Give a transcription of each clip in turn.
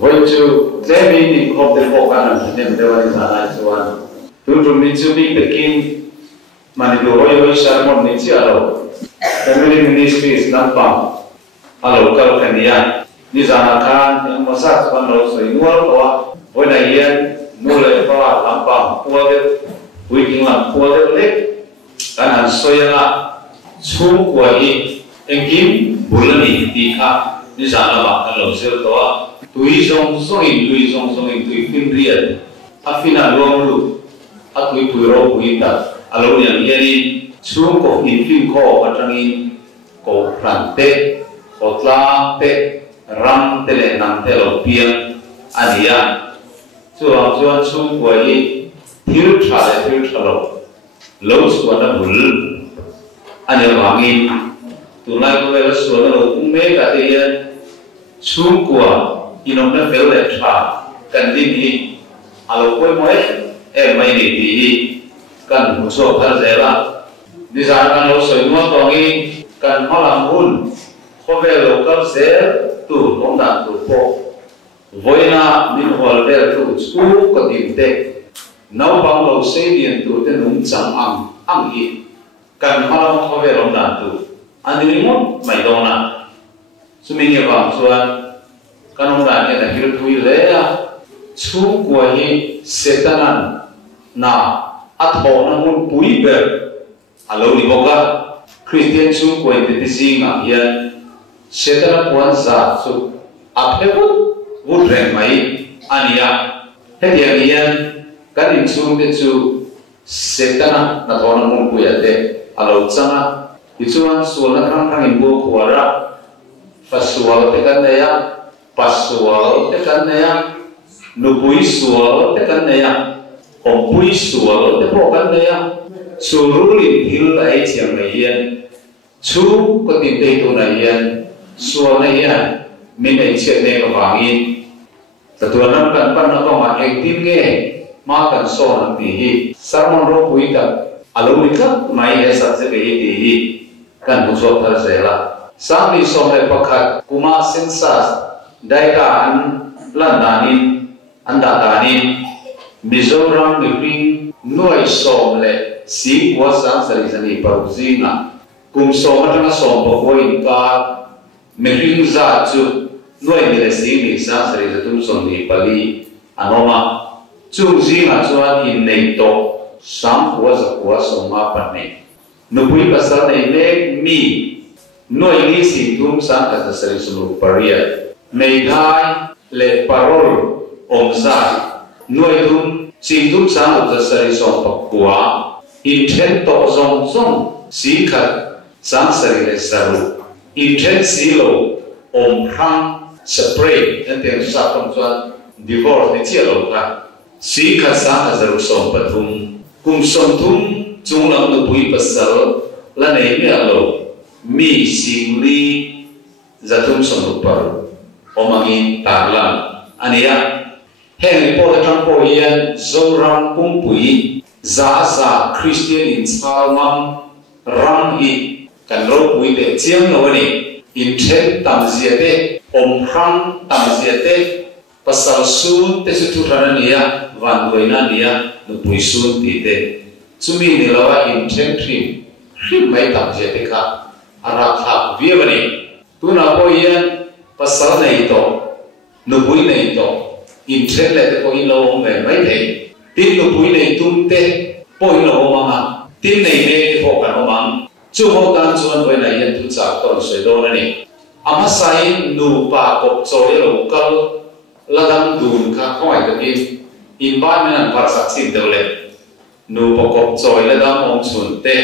với chú dễ bị đi học được học anh nên để vào nhà này cho anh tôi mình chú bị Pekin mà đi đuổi với sermon mình chỉ alo family ministries năm bằng alo kalau kania di sana kan yang masak kan lo senyum lo với này yên mua lấy vào làm bằng mua được weekend làm mua được đấy kan han soya chung của anh kim bulan ini di kha di sana bang lo sel to tui song song tui fin riat afina luang lu atui puro puita alo yang ini chung ko in fin ko atangin ko prante ko tla te ram te le nam te lo piang ania chuan chung ko thil thalo lo suana bul ania wangin tunai ko le suana lo umme ka te chung ko inom na fel le tha kan din hi alo koi moi mai ni ti kan hu so phar zela di san kan lo soi mo to ngi kan malam hun kho ve local se tu long dan tu po voina min hol ver tu chu ko tim te nau bang lo se dien tu te nung chang ang hi kan malam kho ve long dan tu ani mo mai do na sumi nge bang chuan kanong dan ne na hil thui le a chu ko hi setanan na atho na mun pui ber alo ni boka Christian chu ko te sing a hian setana puan za chu aphebu wudren mai ania hetiang hian kan in chung te chu setana na thona mun pui ate alo changa ichuan sualna khang in bo khwara fasual te kan ya pasual te kan ya nupui sual te kan ya ompui sual te po kan ya surulin hil ai chiang nei hian chu ko tin te tu nei hian sual nei hian min ei che ne ko wangin tatuanam kan pan na ko ma ek tin nge ma kan so na ti hi sarmon ro pui ta alumika mai he sa se ge ti hi kan bu so thar se la sami so me pakhat kuma sensas daika an landanin andatanin Mizoram miping noi som le si kwa sang sari sani paruzina kum som atanga som pa ko inka miping za chu noi le si ni sang sari zatum som ni pali anoma chu zina chuan in nei to sam kwa za kwa som ma pa ne nupui pasal nei ne mi noi ni si tum sang ka sari sunu paria nei dai le parol omza noi dum si dum sang of the sari som pakwa intent to zong si khat sang sari le saru intent si lo prang spray and then sa kom chuan divorce ni chia lo ka si khat sang saru som pathum kum som thum chung lam nu pui pasal la nei me alo mi sing li zatum som par omangin tarlam ania heng po the trampo hian zoram pungpui za Christian in salmam ram hi kan ro pui te chiang no ni in then tam ziate prang tam ziate pasal sun te su tu ran nia van goina nia no pui sun ti te chumi ni lawa in then trim mai tam ziate kha ara kha viewani tu na po hian pasal nei to no pui nei to in then le ko in lo me mai thei tin no pui nei tum te po in lo ma tin nei ne ho kan mang chu ho tan chuan voi lai yan tu cha ton se do na ni ama sai nu pa ko choi lo kal la dam dun kha khoi ta in ba men an par sak sin de le nu pa ko choi la dam ong chun te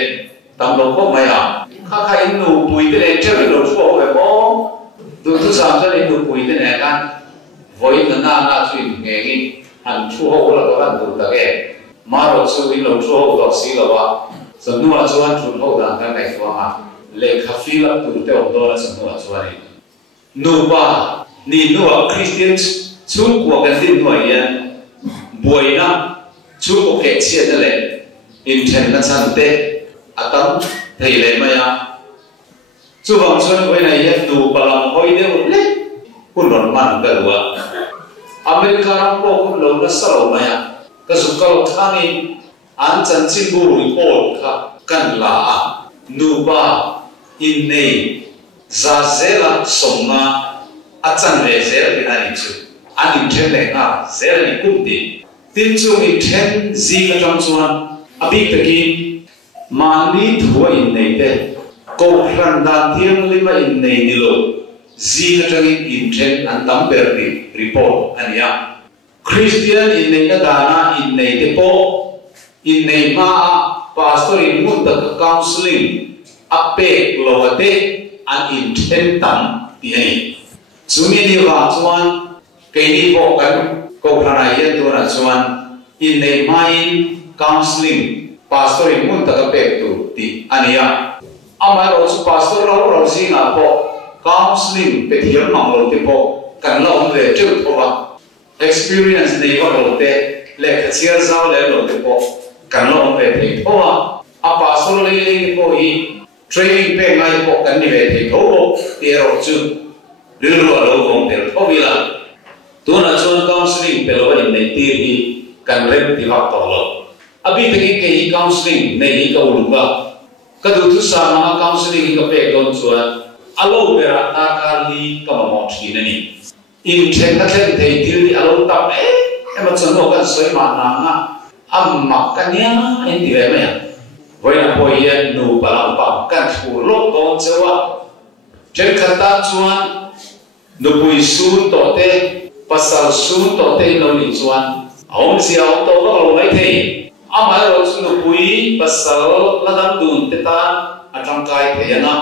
tam lo ko mai a kha in nu pui te le che lo chu ho mo tu sam cha le nu pui te ne kan voi na chui nge ni han chu ho la ko han tu ta ke ma ro chu in lo chu ho do si lo wa so nu a chuan chu ho da kan nei ko ma le kha fi la tu te o do la so nu a chuan ni nu ba ni nu a Christians chu ko kan din no yan boi na chu ko ke chia de le in chen na chan te atam thei le ma ya chu bang chuan voi na yan nu palam hoi de le kun ron man ka wa America ram po kum lo na sa lo maya ka sukal thani an chan chin bu report kha kan la nu ba in nei za zela somma achan le zel ni ani chu ani then le nga zel ni kum ti tin chu ni then zi ka jam chuan abi taki mani thua in nei te ko ran dan thiam lima in nei ni lo zi ka tang in then an tam ber ni report ania Christian in nei ka dana in nei te po in nei ma pastor in mun ta counseling ape lo ate an in then tam ti ani chumi ni wa chuan ke ni po kan ko phana yen tu na chuan in nei ma in counseling pastor in mun ta ape tu ti ania amai ro chu pastor ro si na po counseling pe thiam mang lo te po kan lo le chu thowa experience nei ko lo te le khachia zau le lo te po kan lo le te thowa a pastor le le po hi training pe ngai po kan ni le te tho te ro chu lu lo gong te tho wi la tu na chuan counseling pe lo in nei ti hi kan rem ti ha to lo abi te ke hi counseling nei hi ko lu ba ka du tu sa ma counseling ka pe don chuan alo bera ta ka li ka mo thi na ni in then na then thei til ni alo ta em chon no kan soi ma na nga am mak ka nya en ti ve ma ya voi na poi ye nu pa la pa kan thu lo ton chewa chen khan ta chuan nu pui su to te pasal su to te no ni chuan aum si au to lo mai thei amai ro chu nu pui pasal la dam dun te ta atang kai the na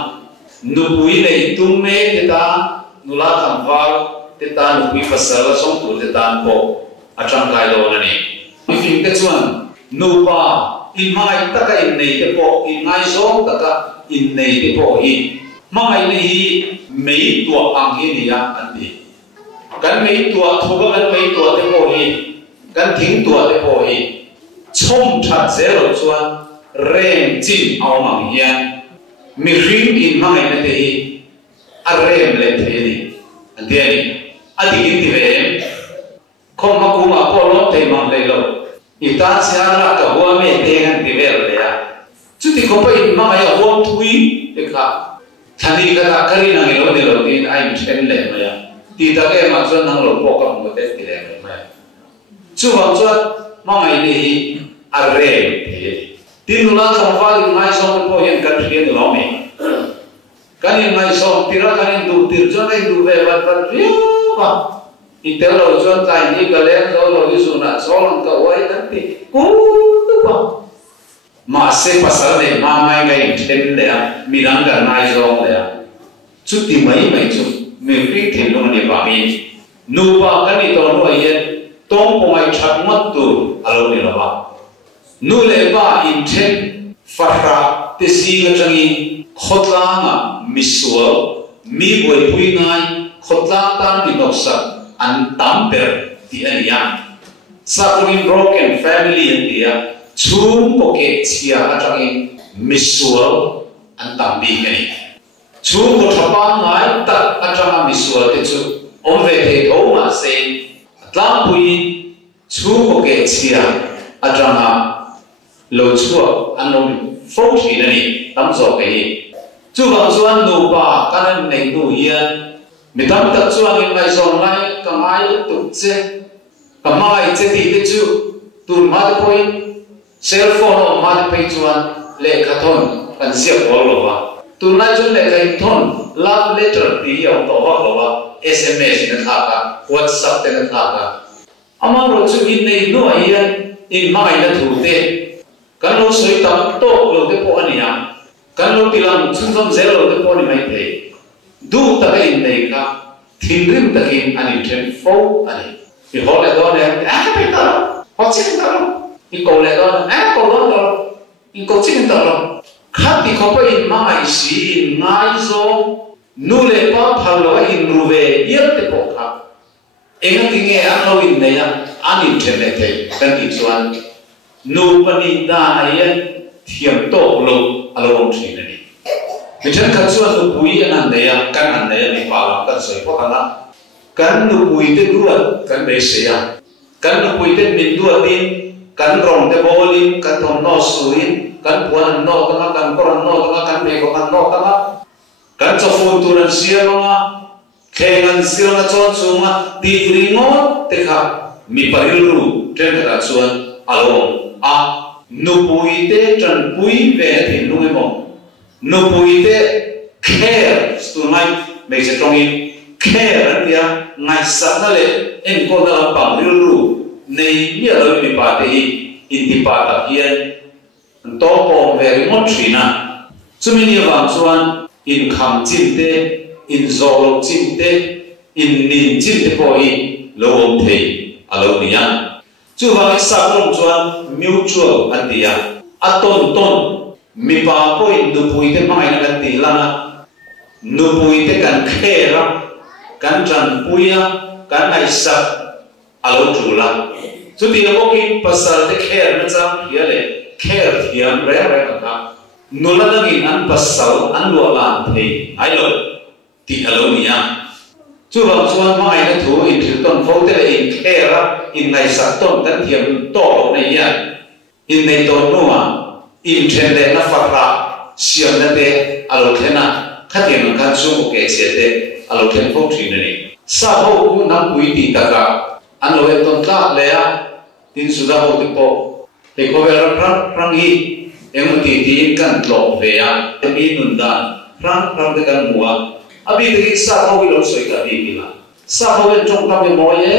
nu pui nei tum me te ta nu la tham war te ta nu pui pasal la song tu te ta po atang kai lo na ni mi fin te chuan nu pa in mai ta ka in nei te po in ngai zong ta ka in nei te po hi mai nei hi mei tua ang hi ni ya an ti kan mei tua thoga kan mei tua te po hi kan thing tua te po hi chom that zero chuan rem chin au mang hian mi rim in mai na te hi a rem le the ni an ti ani adi in ti ve khom ma ku ma ko lo te mang le lo ita sia ra ka hua me te han ti ve le ya chu ti ko pa in ma ya ho thui te kha thani ka ta kari na ngi lo de lo tin ai chen le ma ya ti ta ke ma chuan nang lo po ka mo te ti le ma ya chu wa chuan ma ngai ni hi a rem the tin la tham va li mai song po yen kan thien lo me kan in mai song tira kan in du tir chuan ai du ve ba ri ba itel lo chuan tai ni ka le lo li su na so lang ka wai kan ti ku tu ba ma se pasal de ma mai ga in then le a mi rang ga nai zong le a chu ti mai mai chu mi ri thin lo ni ba mi nu ba kan ni to no ye tong po mai chat mat tu alo ni lo ba nu le ba in then fara te si ga changi khotla nga miswa mi boi pui ngai khotla tan ni nok sa an tamper ti ania suffering broken family india chum poke chia atang miswa an tambi ngai chum ko thapa ngai ta atang miswa te chu onve the tho ma se tlang pui chum poke chia atang lo chua an lo phô thi na ni tam zo ke chu bang chuan nu pa kan nei nu hian mi tam tak chuan in mai zon lai ka mai tu che ka mai che ti te chu tu ma de poi cell phone on ma de pei chuan le kha thon kan sia ko lo wa tu nai chu le kai thon love letter ti yo to wa lo wa sms na tha ka whatsapp te na tha ka ama ro chu in nei no hian in mai na thu te kan lo soi tam to lo te po ania kan lo tilam chun chom zero te po ni mai the du ta ka in nei ka thin rim ta kin ani then fo ani i ho le do ne a pe ta ho chin ta lo i ko le do a ko do to i ko chin ta lo khat ti ko pa in mai si ngai zo nu le pa phal lo in ru ve yer te po kha enga ti nge a lo in nei a ani then le the kan ti chuan nu pani da ai thiam to lo alo ong thei na ni mi then kha chuan lu pui an an nei a kan an nei ni pa la kan soi po kana kan nu pui te duat kan be sia kan nu pui te min duatin kan rong te bolin kan thon no suin kan puan no tanga kan koran no tanga kan me ko kan no tanga kan cho phun turan sia ma khengan sia na chon chunga ti ringo te kha mi parilu tren ra chuan along a nu pui te tran pui ve thi lungai mo nu pui te care tu mai me se trong in care an dia ngai sa na le en ko na pang rilu nei mi lo mi pa te in ti pa ta hian to pom ve ri mon thina chumi ni wang chuan in kham chin te in zol chin te in nin chin te po hi lo om thei alo nia chu wang sa long chuan mutual an dia aton ton mi pa po in du pui te mai na kan ti lana nu pui te kan khera kan tran puya kan nai sa alo chula chu ti mo ki pasal te kher na chang hiale kher thiam re re ka nula lagi an pasal an lo lan thei ai lo ti alo nia chu bang chuan mai na thu in thil ton fo te in khera in nai sa ton kan thiam to nei ya in nei to nuwa in then le na fa ra siam na te alo thena khatin kan su ke che te alo then fo thrin ni sa ho ku na pui ti ta ka an lo ton ta le ya tin su da ho ti po le ko ver rang hi em ti ti kan lo ve ya mi nun dan rang te kan muwa abi te sa ho wi lo soi ka bi la sa ho en trong kam mo ye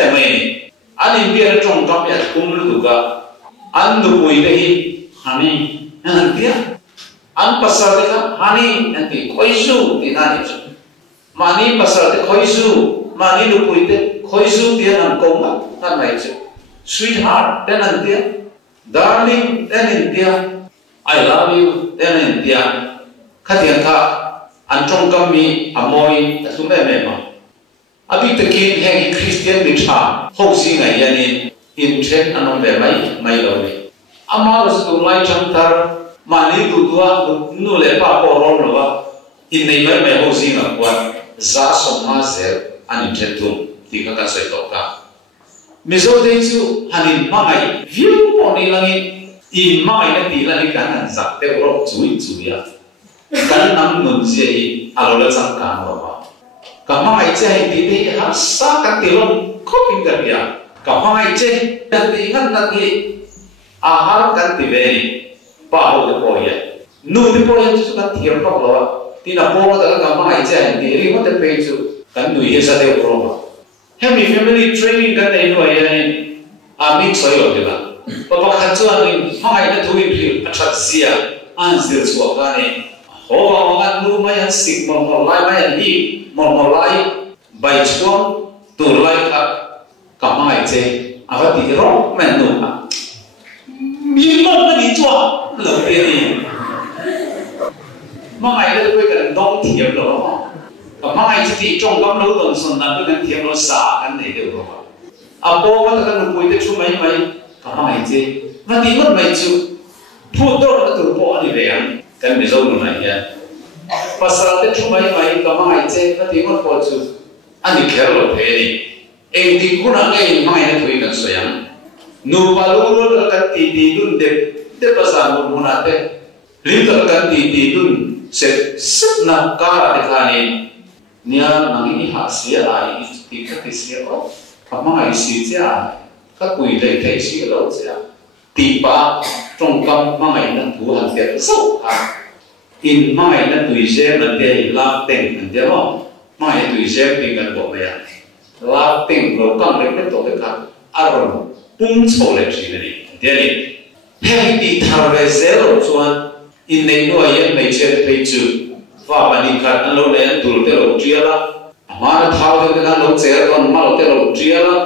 e mai an in bi trong kam ya kum lu ka an du pui te hi hani an dia an pasal te ka hani an ti khoi su ti na ni mani pasal te khoi su mani lu pui te khoi su dia nan ko ma nan mai chu sweetheart then an dia darling then in dia I love you then in dia khatian kha an trong kam mi amoi su me me ma abi te kin he Christian bi tha ho si ngai yani in tren anom ve mai lo ni ama su mai chang tar mani du tua nu le pa ko ron lo wa in nei mai mai ho si nga kwa za som ma zer an tren tu ti ka sai to ka mizo de chu hanin mai view poni langi in mai na ti langi kan an zak te ro chui ya kan nam nun je alo la chang ka ro ba ka mai che ti te ha sa ka ti lon ko ping ka ya ka mai che ta ti ngan na ti a har kan ti ve pa ho de po ye nu de po ye chu ka ti ro lo ti na po da ka mai che ti ri mo te pe chu kan nu ye sa de ro ba Happy family training kan nei no ye a mix soi lo de ba pa khan chu an mai na thu in phil a that sia an zir chu ka ni ho ba ma nu mai an sik mo lai mai an hi mo lai bai chuan tu lai ka mai che a va ti ro men nu a mi mo na ni chua lo de ni mai na tu kan dong thiam lo mai chỉ trong cắm lối tuần xuân là cái căn thiệp nó xả cái này đều rồi à bố có cái căn bụi tết chú mấy cả mai chứ mà tí mất mấy chú phụ đốt nó từ bộ này về ăn cái mấy dâu này nha và sau tết chú mấy cả mai chứ mà tí mất bộ chú anh đi kéo lột thế đi em tí cũng là cái mai nó thuê cần xoay ăn nụ bà lú lú là cái tí đun đẹp tết bà sản một mùa nào tết lính là cái tí đun sẽ sức nặng cả để khai này nia nang ini hasia ai ti ka ti sia o kama ai si cha ka kui dei thei si lo cha ti pa trong kam ma mai na thu han te so ha in mai na tui je na te la teng an de lo mai tui je ti kan bo me ya la teng lo kam le ke to de ka aron pum cho le chi ni de ni he ti thar ve zero chuan in nei no ye mai che pe chu và bạn đi khát ăn lâu đấy ăn tụt tới lâu chia la, mà nó tháo tới ăn lâu chế còn mà lâu tới lâu chia la,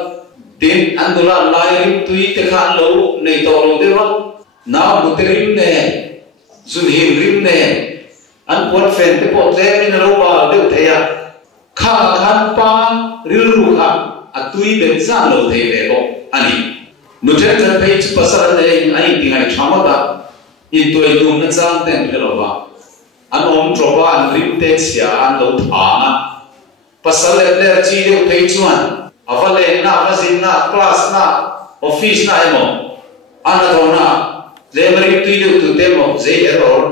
tin ăn tụt là lại tùy tới khát lâu này to lâu tới lo, nào một cái rim nè, dùng hiểm rim nè, ăn quật phèn tới bọt thế nên lâu vào được thấy à, khát khát pa riu ru khát, à tùy đến gian lâu thấy về bộ, anh đi, nút trên cái page pasal này anh tiếng Anh chăm ta, in tuổi đúng nó gian tên cái lâu vào. An om troba an rim te sia an lo thana pasal le chi de thei chuan avale na mazin na class na office na emo ana thona lemari ti de tu demo ze error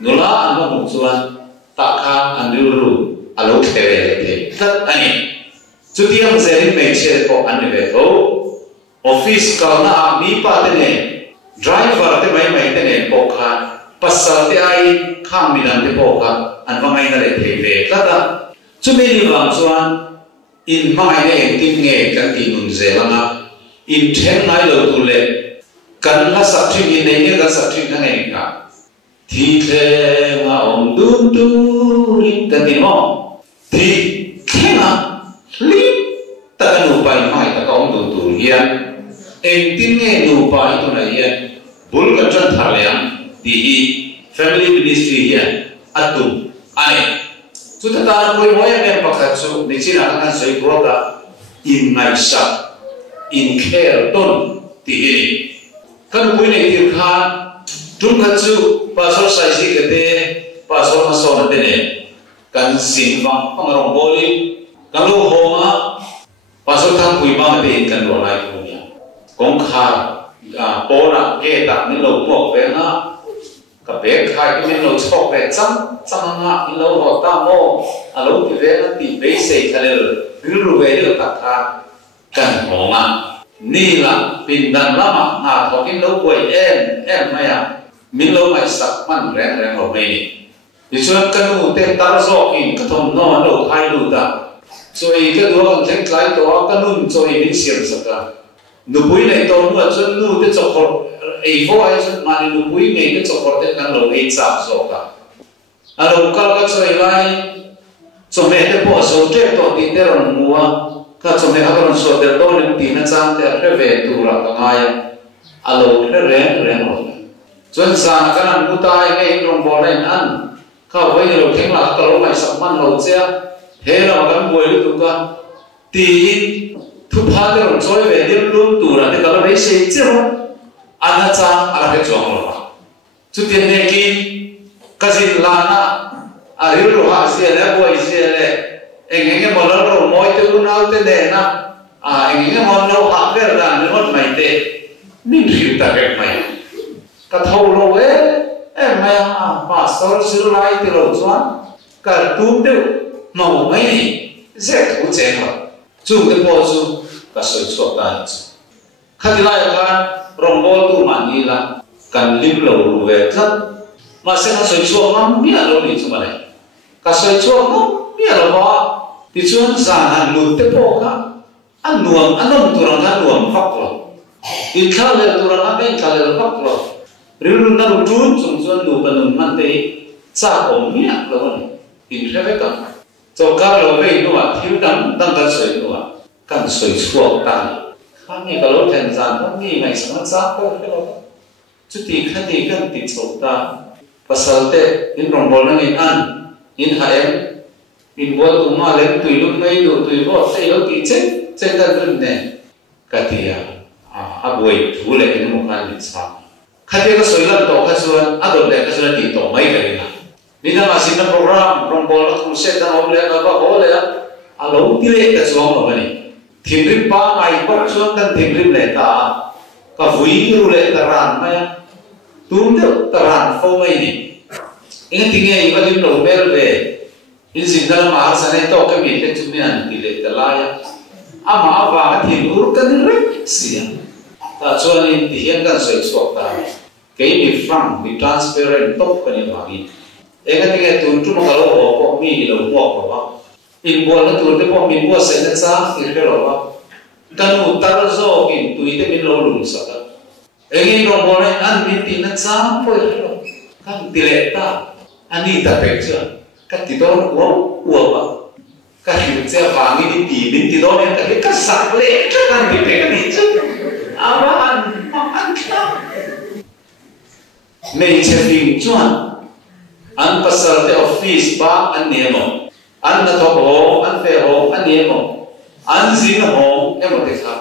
nula an ma chuan ta kha an ru alo thele the tat ani chutiam zerin me che ko an ve ho office ka na mi pa de ne driver te mai te ne ko kha pasal te ai khang mi dan te ko kha an ma ngai na le the ve tata chumi ni wang chuan in mai ne tin nge kan ti nun ze langa in then ngai lo tu le kan la sa thing ni ne ga sa thing na ngai ka thi the ma om du tu ri ta ti mo thi kena li ta nu pai mai ta ka om du tu hian en tin nge nu pai tu na hian bul ka chan thar liam ti family ministry hian atum ai chu ta ta koi moi em pakhat chu ni chi na kan soi ko ka in ngai sa in care ton ti hi kan koi nei ti kha tum kha chu pastor sai si ke te pastor ma so na te ne kan sin wang pangrong boli kan lo homa pastor thang pui ma te kan ro lai ko nya kong kha po na ke ta ni lo mo ve na ka be khai ki ni lo chok ve cham nga ni lo ho ta mo a lo ti ve na ti be se thale ru ve de ta kha kan ho ma ni la pin dan lama nga tho kin lo koi em ma ya min lo mai sak man reng ho mai ni ti chuan kan u te tar zo in ka thom no lo khai lu ta choi ka do ang thek lai to ka nun choi min siam saka nu pui nei to nu chuan nu te chokor ei vo ai chuan mani nu pui nei te chokor te kan lo ei cha zo ka a lo kal ka choi lai cho me te po so te to ti te ron mua ka cho me a ron so te to ni ti na chang te re ve tu ra ka ngai a lo re ho chuan san kan an mu tai ngai rong bo lai an ka vai lo theng la ka lo mai sak man lo che he ra kan boi lu tu ka ti thu pha de ron choi ve de lum tu ra de ka lo rei se che ro ana cha ala ke chuang lo ba chu tin ne ki ka sin la na a ri ro ha se le boi se le engenge mo lo ro moi te lu nau te de na a engenge mo lo ha ver da ni mot mai te min ri ta ke mai ka thau lo em mai pastor sir lai te lo chuan ka tum de no mai ni ze thu che ma chu de po chu ka soi chok ta ni khati lai ka rong bo tu ma ni la kan lim lo ru ve that ma se na soi chok ma mi a lo ni chu ma lai ka soi chok no mi a lo ba ti chuan sa na lu te po ka an nuam anom tu ra na nuam phak lo in kha le tu ra na be kha le phak lo rilu na ru tun chung chuan lu panun man te cha om mi a lo ni in reve ka cho ka lo ve nu a thiu dam dam ka soi nu a kan soi chuak ta kha ni ka lo then san ka ni mai sa cha ko ke lo chu ti kha ti kan ti chok ta pasal te in rong bol na ni an in ha em in bo tu ma le tui lu mai tu tui bo sai lo ti che kan run ne ka ti a boi thu le in mo kan ni cha khate ka soilam to kha chuan adol le ka chuan ti to mai ka ni na ni na ma sin na program rong bol la khu se ta om le ka ba ho le a lo ti le ka chuang lo ni thim rim pa mai pa chuan kan thim rim le ta ka vui ru le ta ran ma ya tum de ta ran fo mai ni ing ti nge i ba lim lo mel ve in sin da ma sa ne to ka mi te chu mi an ti le ta la ya ama wa ka thim ur ka ni re sia ta chuan in ti hian kan soi chuak ta ke ni frank ni transparent top ka ni ba ni e ka ti nge tun tu ma ka lo ho ko mi lo mo ko ba in bo na tu te po mi bo se na cha ti re lo ba kan u tar zo in tu i te mi lo lu sa ta e nge ro bo na an mi ti na cha po re lo kan ti le ta ani ta pe cha ka ti do wo wo ba ka hi che va ngi ni ti min ti do ne ka sak le ka ni pe ka ni chu awan an ka nei che ding chuan an pasal te office ba an nemo an na tho ho an fe ho an nemo an zin ho emo te kha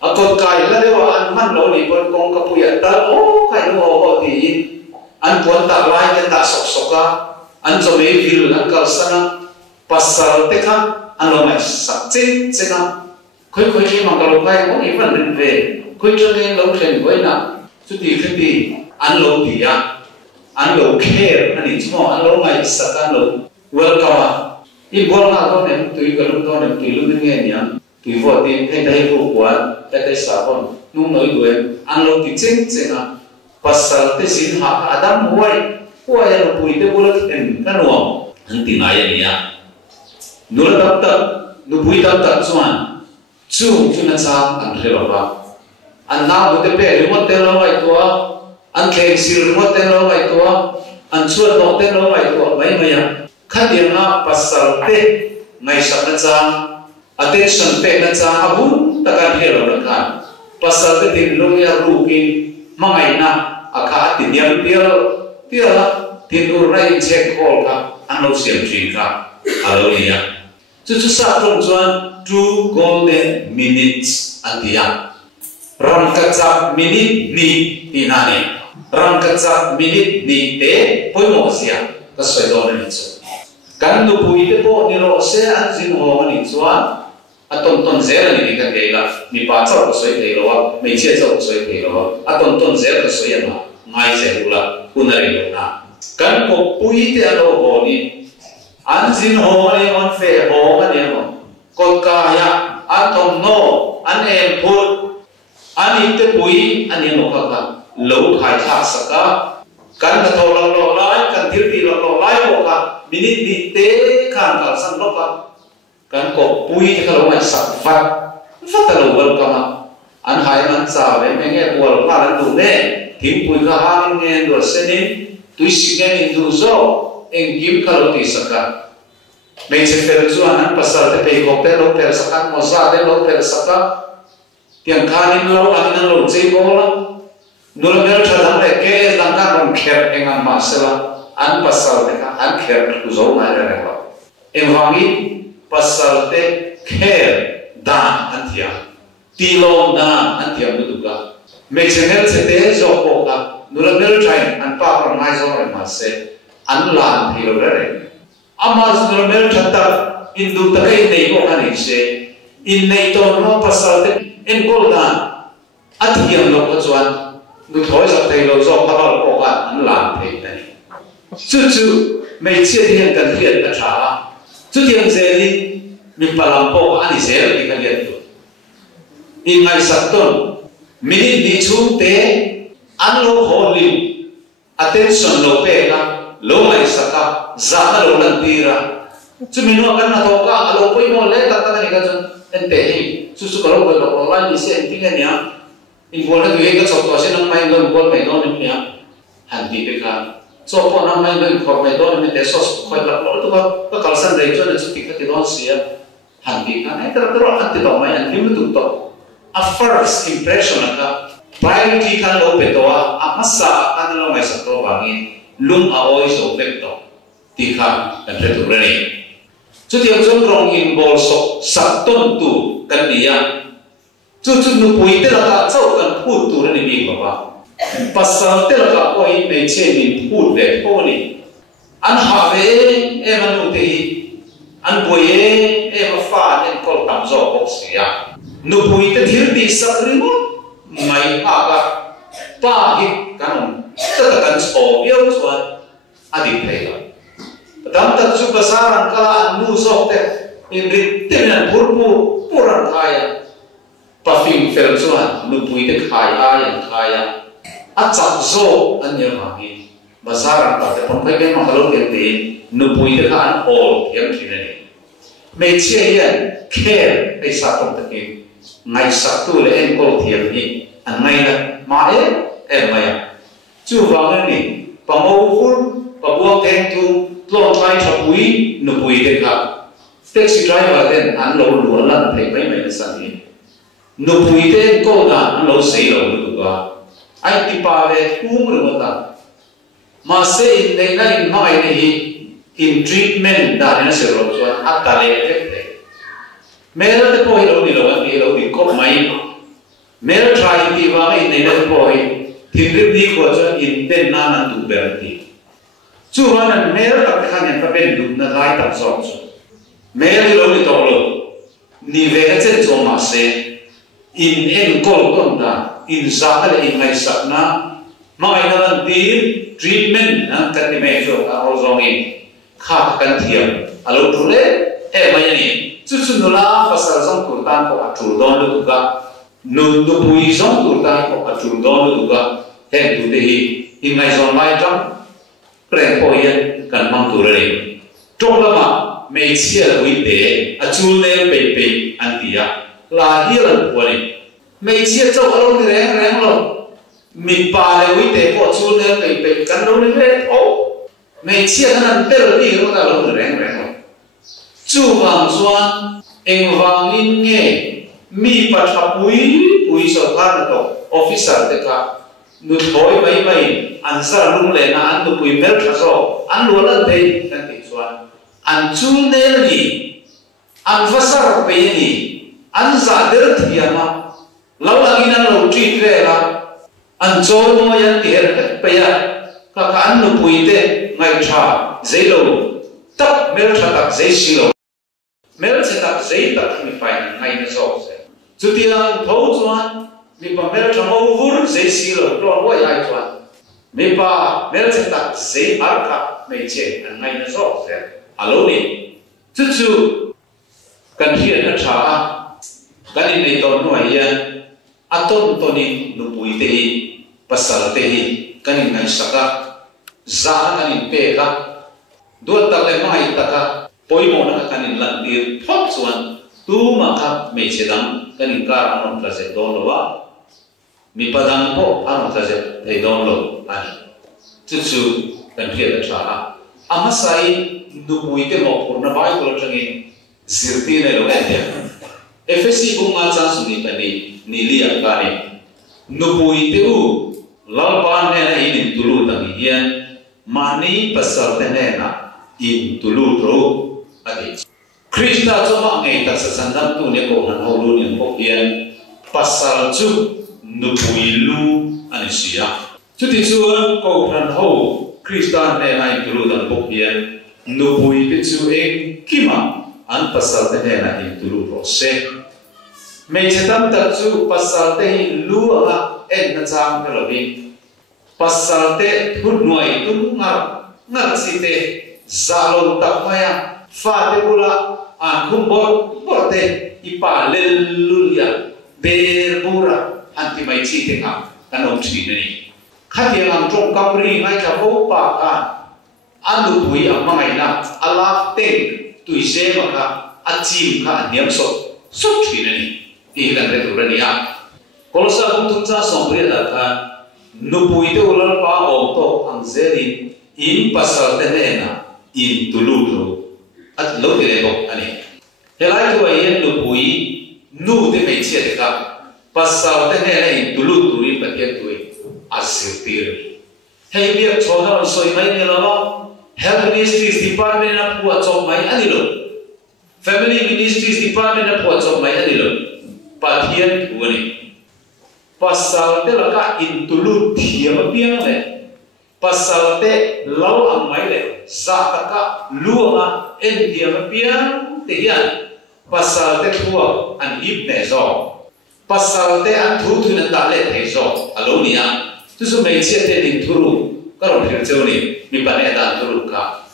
a ko kai la de wa an man lo ni pon kong ka pu ya ta o kai lo ho ti an pon ta lai ke ta sok soka an cho me fil an kal sana pasal te kha anh lo mày sạch chết chết na khơi khi mà kalau kai có ý vấn đề về khơi cho nên lâu thêm với na chút thì anh lo thì anh lo care anh ý chung anh lo mày sạch anh lo welcome in bol na ko nem tui ka lum do nem tui lum nge nya tui vo ti he dai ru kwa ta dai sa kon nu noi duem an lo ti chen chen a pasal te sin ha adam huai ya lo pui te bulak en ka no an ti na ya nia nu la ta nu pui ta chuan chu na cha an re lo ba an na bu te pe remote te lo mai to an khe sir remote te lo mai to an chu lo te lo mai to mai ya khát điện na pasal te ngày sắp na cha attention te na cha abun takan hero na kan pasal te tin lo ya rukin mangai na akha tin yam tia tin ur na in check call ka an lo siam tri ka alo ya chu sa tong chuan 2 golden minutes atia ram ka cha minute ni tinane ram ka cha minute ni te poimo sia ka soi do na chu kan nu pui te po ni ro se an jin ho ani chuan aton zer ani kan dei la mi pa chau ko soi thei lo me che chau ko soi thei lo aton zer ko soi ama ngai se ula kunari lo na kan ko pui te alo ho ni an jin ho ani on fe ho ani mo ko ka ya aton no an em phut ani te pui ani no ka lo khai tha saka kan ka tho lo lai kan thil ti lo lai ho ka minute ni te kan kal san lo ka kan ko pui te ka lo mai sak fat ta lo wal ka ma an hai man cha ve me nge wal pa lan du ne thim pui ka ha nge do se ni tu si nge ni du zo en gim ka lo ti saka me che fer chu an pasal te pe ko te lo per saka mo za de lo per saka tiang khanin lo an lo che ko la nu lo mer thadang le ke dang ka ron kher engan ma sela an pasal te ka an kher ku zo ma re lo en wangi pasal te kher da an thia ti lo da an thia mu du ka me channel se te zo ko ka nu lo mer thai an pa ron mai zo re ma se an lan thi lo re ama nu lo mer thata in du ta kai nei ko ka ni se in nei to no pasal te en ko da athiam lo ko chuan nu thoi sa thei lo zo ka ba ko ka an lan thei ta chu mấy chiếc hiện cần hiện đã trả chút tiền gì đi mình phải làm bộ anh sẽ là đi cần hiện được in ngày sắp tuần mình đi chung tế anh lo hồ liu attention lo pe ka lo ngày sắp ka giá lo lần tì ra chú mình nói cái nào thôi ka lo quay mo lấy tất cả những cái chuyện anh tế hi chú cái lo online đi xem tiếng anh nhá in bộ nó tùy cái chọc đó sẽ nâng mai gần bộ này nó nên nhá hẳn đi cái ka so po na mai ben ko mai don me tesos khoi la lo to ka kalsan dei chon chu ti ka ti don sia han ti ka ai tra tro han ti do mai an him tu to a first impression ka priority kan lo pe to a masa kan lo mai sa to ba ngi lung a oi so pe to ti ka kan tre tu re ni chu ti chon rong in bol so sa ton tu kan ni ya chu nu pui te la ka chau kan phu tu re ni mi ba pasal te la ka oi me che min phut ve ko ni an ha ve em anu te an boi em fa en kol tam zo bok sia nu pui te thir ti sak ri mo mai ha ka pa hi kan ta kan cho biao chuan adi play la tam ta chu basaran kala an nu zo te in ri te nan purpu puran khaya pa film fel chuan nu pui te khaya achak zo an yer mangi bazaran ta te pon kai ma halo ke te nu pui te kan all yam thine ni me che yen care ai sa tom te ki ngai sa tu le en ko thiam ni an ngai na ma e ma ya chu wa ni pa mo ful pa bo ten tu lo lai tha pui nu pui te ka taxi driver den an lo lu lan thei mai mai na sa ni nu pui te ko na an lo sei lo lu ka ai ti pa ve kum ru ta ma se in nei na in mai ni in treatment da na se ro chuan a ta le te mera te po lo ni lo an ni lo ni ko mai mera try ti wa mai nei na po hi tin ri ni ko chuan in den na na tu ber ti chu wa na mera ta khan ya ta ben du na lai ta so chu mấy lâu thì to rồi ni về trên chỗ mà sẽ in en call con ta in giá là in ngày sắp na mà ai đang đi treatment cái này mấy chỗ ở trong in khác cần thiệp alo tu lệ em mấy này chút chút nữa pasal trong tuổi tan có chủ đòn được cả nụ bùi trong tuổi tan có chủ đòn được cả hẹn tu thì in ngày trong mai trong prem poyen cần mang tu rồi trong đó mà mấy chia là uy tế chú này bị anh tía là hiền là của này mấy chia cho ở đâu thì rèn rồi mình bà là uy tế của chú này bị cắn đâu đấy ô mấy chia cái này tên là gì nó ta đâu rèn rồi chú hoàng doan em vàng in nghe mi bắt hấp bùi sợ than là đâu officer đấy cả nụ thổi mấy anh ra luôn lên anh nụ bùi mel thật rồi anh luôn là đây anh tính doan anh chú nên gì anh phát sát về gì anh giả được thì mà lâu là khi nào lâu truy về là anh cho nó yên thì bây giờ các anh nó bùi thế ngày trả giấy lâu tập mail trả tập giấy xí lâu mail sẽ tập giấy tập thì phải ngày nó rõ chú tiền thấu choan mình bảo mail trả mau vur giấy xí lâu lo quay ai choan mình bảo mail sẽ tập giấy art card mình chế ngày nó rõ alo ni chú cần hiện ở trả cái này tôi nói yên atom tôi ni nụ bùi tê hi pasal tê hi cái này saka giá cái này pe ka đuôi ta lại mai ta ka poi mo na cái này lần đi thoát xuân tu mà ka mấy chế đam cái này cả anh ta sẽ đón lo mi padang po anh ta sẽ thấy đón lo anh chú cần hiện ở trả amasai nụ bùi tê mo phun na bai ko changi zirti ne lo ende efesi bunga cha suni pani nilia kani nụ bùi tê u lalpan ne na in tulu tangi hian mani pasal te ne na in tulu ro adi krista choma ngai ta sa sandam tu ne ko han ho lu ne ko hian pasal chu nụ bùi lu anisia chu ti chu ko han ho krista ne na in tulu dan ko hian nụ bùi te chu eng kima an pasal te ne na in tulu ro se me chetam ta chu pasal te hin lu ala en na chang ka lovin pasal te thut noi tum ngar si te zalon tak maya fa te bula an khum bor te ipa lelulia ber bura anti mai chi te ngam kanom chi ni khatia ang trong kamri ngai ka bo pa ka anu tui amangai na ala te tui je ma ka achim ka niam so chi ni ti kan re tu ni a kolosa kum cha sombri da ka nupui te ulal pa om to ang zerin in pasal te na in tuludro at lo te bo ani helai tu ai nupui nu te me che te ka pasal te na in tuludro in patia tu asirtir hei bia chona soi mai ne lawa health ministries department na puwa chok mai ani lo family ministries department na puwa chok mai ani lo pathian tu ani pasal te laka in tulu thiam piang le pasal te lau ang mai le sa taka luanga en thiam piang te yan pasal te thua an ip ne zo pasal te an thu thu na ta le the zo alo nia tu su mai che te din thuru ka ro phir cheu ni mi pa ne da thuru ka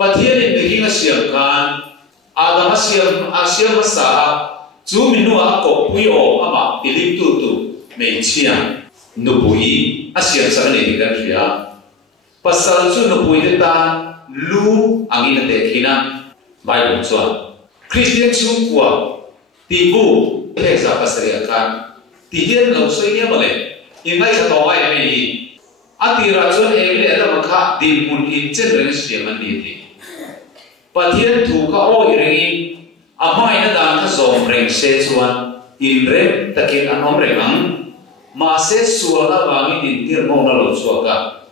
pathian ni hi nga siam kan adam asiam sa chu minua ko pui o ama pilip tu mấy chia nupui asian sa ni kan ria pasal chu nupui te ta lu angin te khina bible chu christian chu kwa ti bu he za pasria kan ti hian lo soi ne male ingai sa to ai me hi atira chu e le da ma kha din mun in chen ren sia man ni ti pathian thu ka o irengi amai na dan kha zom reng se chuan in rem takin anom rengang ma se suala wangi din tir mo na lo suaka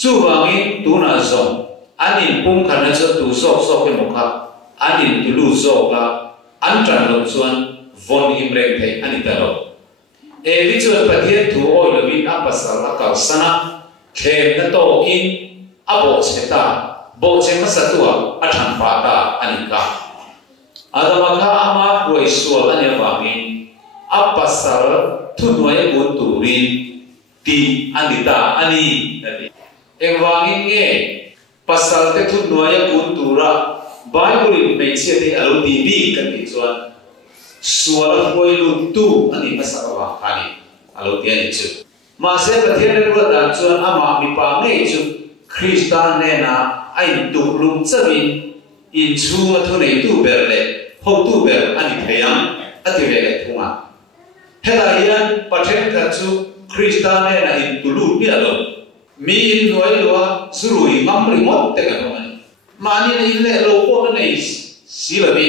chu wangi tu na zo anin pum khana cho tu sok sok ke mokha anin tu lu zo ka an tran lo chuan von him reng thei ani ta lo e vi chu pathian thu oi lo win a pasal a ka sana khem na to in a bo cheta bo che ma sa tu a than pa ta ani ka adamaka ama roi sual ania wangi apasal tunwai unturi ti anita ani engwangi nge pasal te tunwai untura Bible mencia te alo tibi kan ituan sual roi lutu ani pasal wakani alo tian itu masa pertian dua dan tuan ama mipa nge itu Kristan nena ai duklum cabin inchu athune tu berle ho tu ber ani theyam ativele thunga hela hian pathen ka chu Kristan nena in tulu ni alo mi in noi lua surui mamri mot te ka mani mani ne ile lo ko ne silabi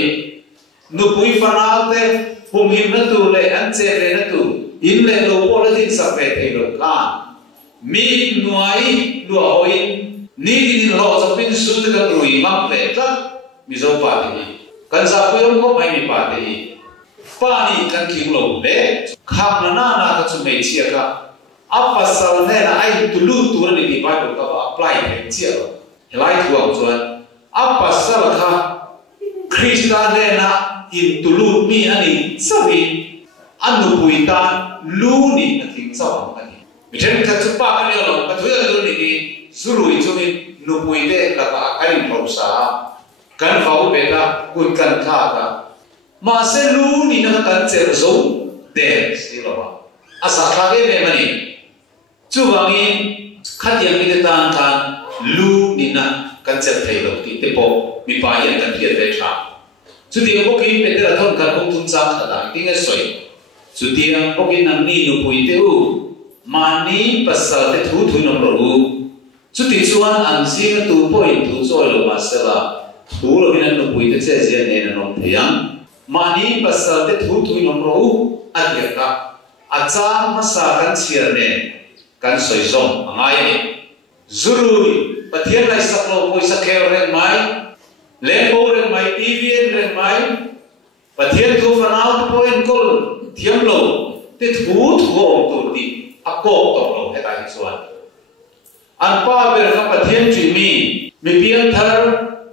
nu pui fanal te humhim na tu le anche le na tu in le lo ko le tin sape te lo ka mi noi lua hoin ni ni lo sa pin su te ka rui mam le ta mi zo pa te kan sa pu yom ko mai mi pa te pa ni kan king lo le kham na na ka chu me chia ka apa sal ne na ai tu lu tu ni bi ba ko ka apply te chia lo helai tu ang chuan apa sal ka Kristan ne na in tu lu mi ani sawi anu pui ta lu ni na ting sa ani mi chen ka chu pa ka ni lo ka thu ya lu ni ki surui chu mi nu pui te la ka ai pro sa kan phau be ta kun kan kha ta ma se lu ni na kan che zo de si lo ba asa kha ge me mani chu wangi khat yang ni tan kan lu ni na kan che thei lo ti te po mi pa yan kan thiet ve tha chu ti ko ki pe te la thon kan ong tun cha kha da ti nge soi chu ti ko ki nam ni nu pui te u ma ni pasal te thu thu nom ro u chu ti chuan an si na tu point tu choi lo ma se la thu lo bin nu pui te che je ne na nom theyam ma ni pasal te thu thu nom ro u a ti ka a cha ma sa kan chiar ne kan soi som angai ni zurui pathian lai sak lo poi sak kher ren mai le po ren mai tv ren mai pathian thu fanal point kol thiam lo te thu thu ong tu ti a ko to lo he tai chuan an pa ber ka pathian chi mi pian thar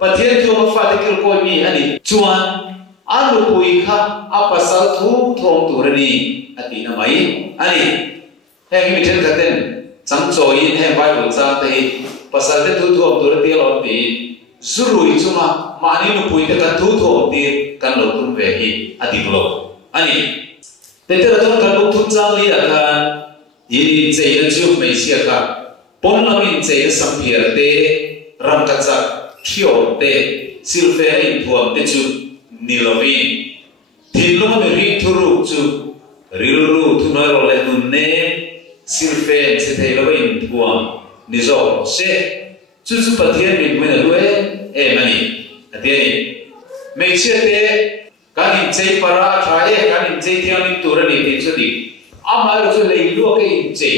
pathian thu ma fa te kil ko mi ani chuan anu pui kha a pasal thu thong tu rani ati na mai ani he mi chen ka ten chang choi he Bible cha te pasal te thu thong tu ri lo ti zurui chuma mani nu pui te kan thu thong ti kan lo tun ve hi ati lo ani te te thon kan bu thu cha li aka yin chei na chu mai sia ka pon la min chei na sam phiar te ram ka cha thio te silfe in thuam te chu nilovi thilo me ri thuru chu rilu thu na ro le nun ne silfe se te lo in thuam ni zo se chu chu pathian min me na lue e mani ati me che te kan in chei para thae kan in chei thiam in tur ni ti chu di ama ro chu le lu ke in chei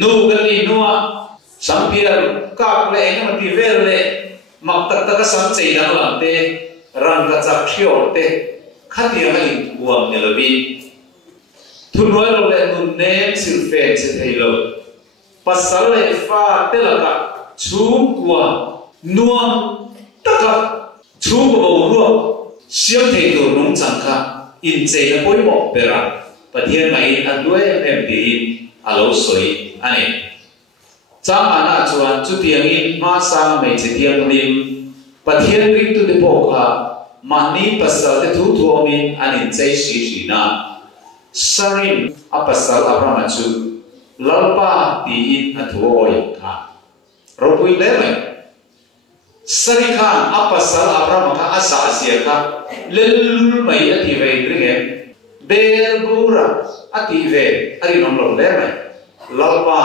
nu kan ni nuwa sampia ka le na ti ver le mak tak tak sam chei na la te ran ka chak thio te khatia ha in buam ne lo bi thu noi lo le nun ne sil fe che thei lo pasal le fa te la ka chu kwa nuam taka chu bo ro siam thei tu nong chang kha in chei na poi mo pera pathian mai an due em ti alo soi ani chang ana chuan chu tiang in ma sa me che tiang lim pathian ring tu de po kha mani pasal te thu thu min anin chei si na sarin apasal abrama chu lalpa ti in athu oi kha ropui le mai sari khan apasal abrama kha asa asia kha lel mai ati ve ringe ber bura ati ve ari nom lo le mai lalpa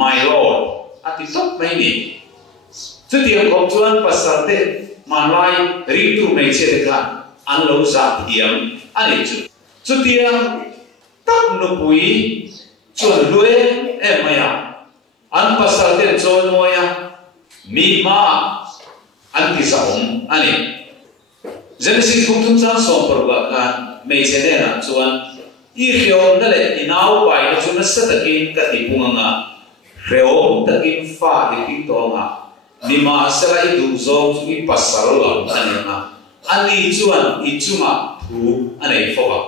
my lord ati top mai ni chu tiang kom chuan pasal te manlai ri tu mai che kha an lo sa thiam ani chu tiang tak nu pui chuan lue e maya an pasal te chon moya mi ma an ti sa ani Genesis kum thum cha som parwa khan mai che ne na chuan I khiom na le inau pai na chu na sa takin ka ti punga reom takin fa ti to nga Nima sela itu zong i pasal la anima ani chuan I chunga thu anei foka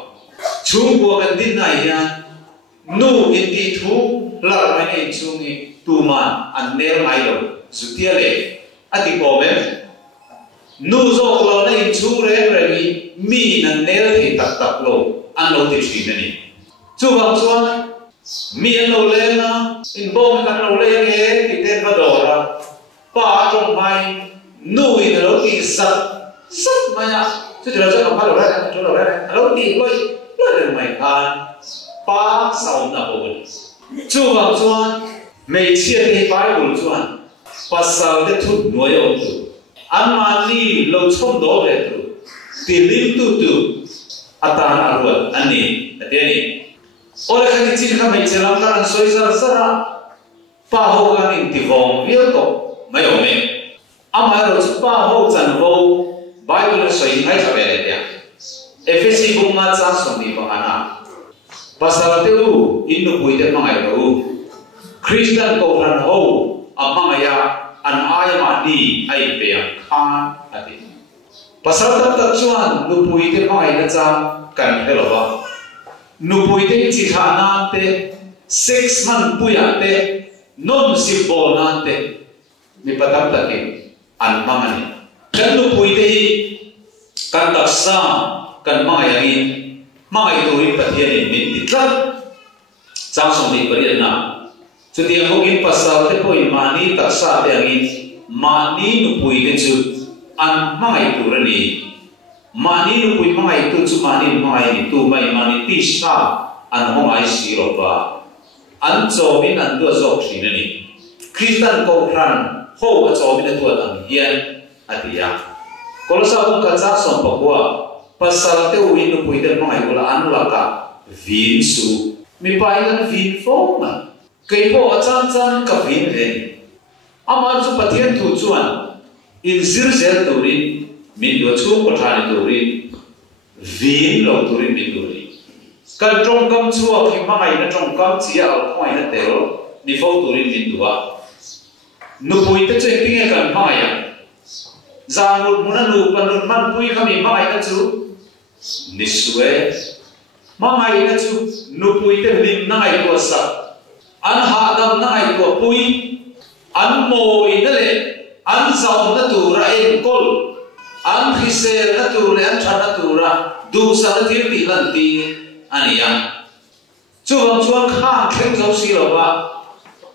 chung bua kan din nai hian nu in ti thu lar mai nei chungi tu man an ner mai lo zutia le ati ko me nu zo lo na in chu re re ni mi na ner thi tak tak lo an lo ti chi ni chu bang chuan mi an lo le na in bom kan lo le nge ti ten va do ra pa trong mai nu in lo ti sat maya chứ giờ cho nó ra chỗ nào ra nó đi lôi lôi mày kan pa sau na bồn chú vào chuan mấy chiếc đi phải bồn chuan pa sau để thut nuôi ông tu anh mà đi lâu chôm đó về tu tiền lim tu atan arwat ani thế này ora cái chuyện khác mấy chuyện làm ta soi ra pa ho cái này thì vòng viết to mấy ông này ama rồi pa ho chân vô Bible soi hai sabele dia. Efesi bunga cha soni pangana. Pasal tu inu puite mangai tu. Christian ko ran ho amaya an ayama di ai pe khan ati. Pasal tak chuan nu puite mangai na cha kan helowa. Nu puite chi khana te 6 man puya te non si bona te mi patam takin an mangani. Kan lu puite kan taksa kan mangai tu ri pathian min titlat chang song ni pari na chuti ang in pasal te poi mani taksa te angin mani nu puite chu an mangai tu rani mani nu pui mangai tu chu mani mangai tu mai mani ti sa an hongai si ro ba an cho min an do zo thrin ni Christian ko ran ho ka cho min tu an hian atia kalau sa ka cha som pakwa pasal te uin no puite mangai ula an laka vin su mi pai na vin fo na kai po chan ka vin le amar chu pathian thu chuan in zir zel turin min do chu ko thani turin vin lo turin min turin kan trong kam chu a ki mangai na trong kam chi a khoi na te ro ni fo turin min duwa no puite che tinge kan mangai Zanut munanu panun man pui kami mangai na chu niswe mangai na chu nu pui te lim nai ko sa an ha dam nai ko pui an moi na le an zau na tu ra en kol an khise na tu le an thana tu ra du sa na thir ti lan ti ania chu wang chuan kha khem zo si lo ba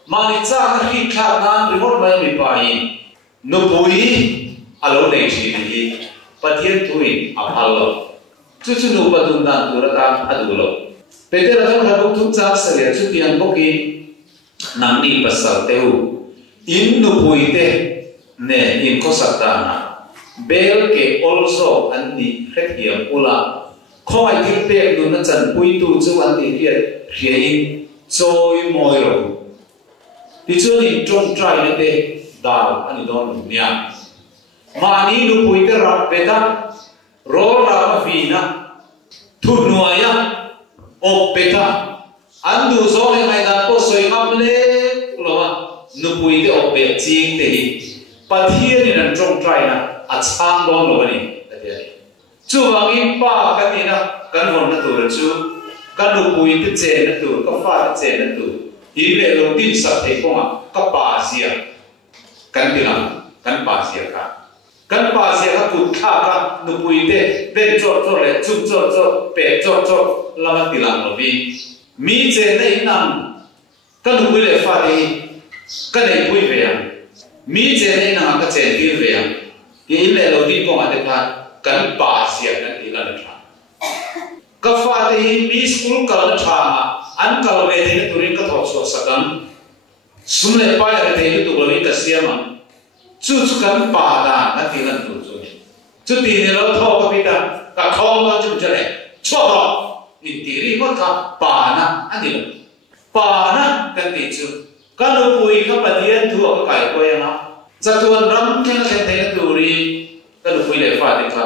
mani cha ka hi kha nan report mai mi pai nu pui alo nei chi ni pathian tuin aphallo chu nu patun dan turata adulo peter athon habuk thum cha sale chu tian boki namni pasal teu in nu puite ne in ko satana bel ke also anni khethiam ula khoi til pe nu na chan pui tu chu anni hiat hrein choi moi ro ti chu ni trong trai ne te dal ani don nia mani nu puite rap peta ro ra vina thu nuaya opeta andu zo le mai da ko soi ngam le loma nu puite ope ching te hi pathian ni nan trong trai na a chang don lo ni ate chu wangi pa kan ni na kan hon na tur chu kan nu puite che na tur ka fa che na tur hi le lo tin sa te ko ma ka pa sia kan tilang kan pa sia ka kan pa sia ka kut kha ka nu puite ben cho le chung cho pe cho lama tilang lo bi mi che nei nam kan nu puile fa de kan nei pui ve ya mi che nei na ka che ti ve ya ki le lo ti ko ma te ka kan pa sia kan ti kan tha ka fa de mi school ka na tha ma an ka ve de turin ka tho so sakam sumle pa ya de tu lo ni ka sia ma chu kan pa da na ti kan tu chu ti ni lo tho ka pi ta ka khom ma chu che le cho ro in ti ri mo ka pa na an ni pa na kan ti chu kan lo pui ka pa dien thu ka kai ko ya na cha tuan ram ke na ke te tu ri kan lo pui le fa ti ka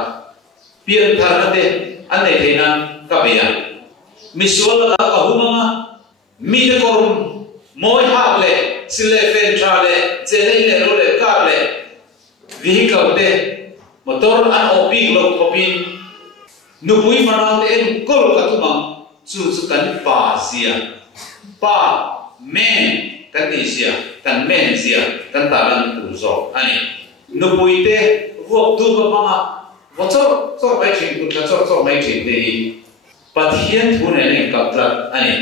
pian thar na te an nei the na ka be ya mi sual ka huma mi de ko moi ha le sile fen tra le je le ro le ka le vehicle te motor an opi lo kopin nu pui fanal te en kol ka tu ma chu kan pa sia pa men kan ni sia kan men sia kan talan tu zo ani nu pui te vok du ba ma wo cho mai chin kun ka cho mai chin te pathian thu ne ne ka tlat ani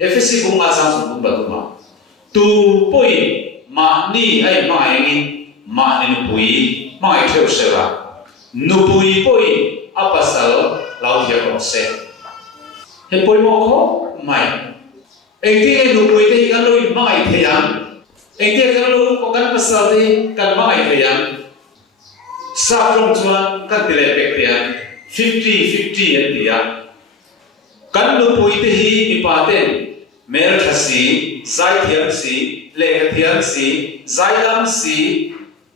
efesi bung ma sang bung ba tu ma tu pui ma ni ai mai ni ma ni nu pui mai theu se la nu pui pui apasal lau thia ko se he pui mo ko mai ei ti nu pui te kan loi mai the yang ei ti kan lo ko kan pasal te kan mai the yang sa from chuan kan tile pek te 50-50 an dia kan nu pui te hi ipa ten mer thasi zai thiam si le thiam si zai lam si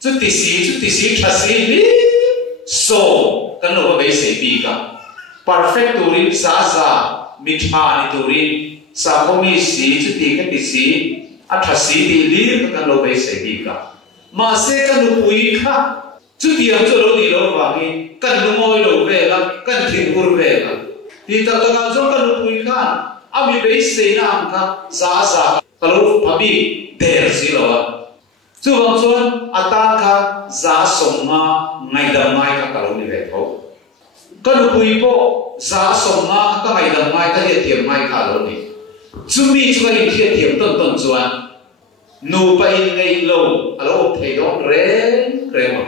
chu ti si thasi hi so kan lo be se pi ka perfect turin sa mitha ni turin sa ko mi si chu ti kan ti si a thasi ti li kan lo be se pi ka ma se kan lu pui kha chu ti am chu lo ni lo wa ni kan lu moi lo ve la kan thin ur ve la ti ta ka zo kan lu pui kha a mi be se na am ka sa ka lo phabi der si lo wa chu wang chuan atan kha za som ma ngai da mai ka lo ni ve tho ka lu pui po za som ma ka ngai da mai ka he thiam mai ka lo ni chu mi chu ka in thia thiam ton chuan nu pa in ngai lo alo thei don re mo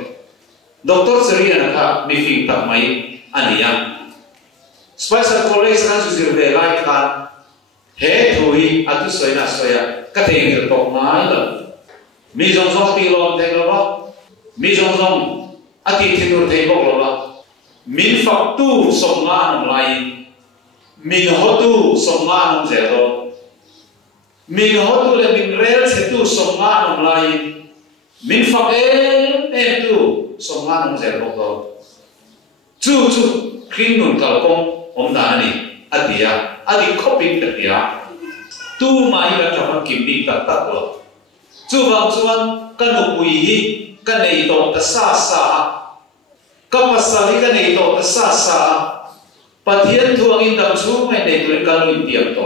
doctor seriana kha mi fing tak mai ania special college kan su sir ve lai khan he thui atu soina soya ka thei tir tok mai lo mi jong ti lom te lo ba mi jong ati thinur thei bok lo ba min fak tu som nga nom lai min ho tu som nga nom je lo min ho tu le min rel se tu som nga nom lai min fak em tu som nga nom je lo ko chu kring nun kal kong om da ni atia adi coping ta ya tu mai la tha kim dik tak lo chu wang chuan kan nu pui hi kan nei to ta sa ka pasali kan nei to ta sa pathian thuang in dam chu mai nei tu kan lu tiam to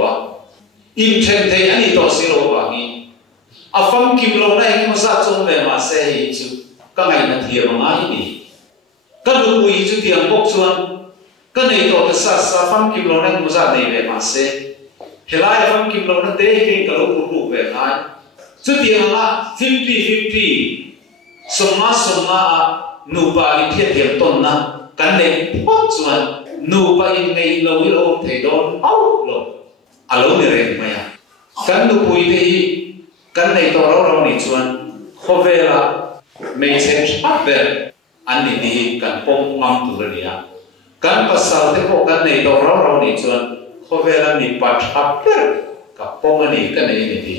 in then thei ani to si lo wa ni a fam kim lo na hi ma sa chung me ma se hi chu ka ngai na thiam ma ni kan nu pui chu tiam bok chuan kan nei to ta sa fam kim lo na mu za nei me ma se helai fam kim lo na te ke ka lo ru ve nai chu tiam ma 50-50 somma nu pa in thia thiam ton na kan nei pot chuan nu pa in ngai lo i lo thei don au lo alo ni re ma ya kan nu pui te hi kan nei to ro ni chuan khovela me chen thap ve an ni ti kan pom ngam tu re ya kan pasal te ko kan nei to ro ni chuan khovela ni pa thap ve ka pom ani kan nei ni ti